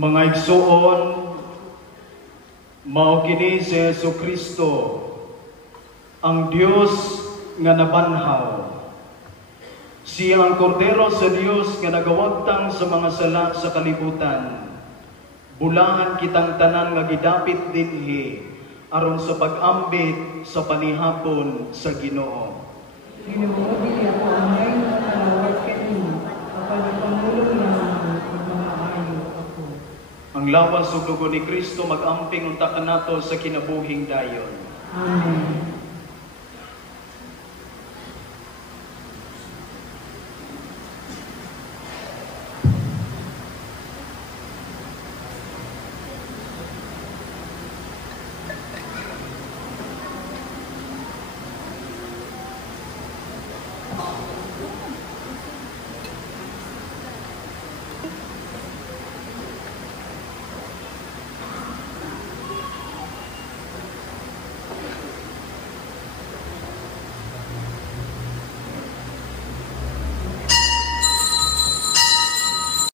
Mga igsuon, mao kini si Jesucristo, ang Dios nga nabanhaw. Siya ang kordero sa Dios nga nagawagtang sa mga sala sa kalibutan. Bulahan kitang tanan nga gidapit dinhi aron sa pag-ambit sa panihapon sa Ginoo. Ginoo, dili ako angay nga talawag kanimo, apan ipamulong lamang ang mga ayo ako. Ang lawas ug dugo ni Kristo mag-amping unta kanato sa kinabuhing dayon. Amen.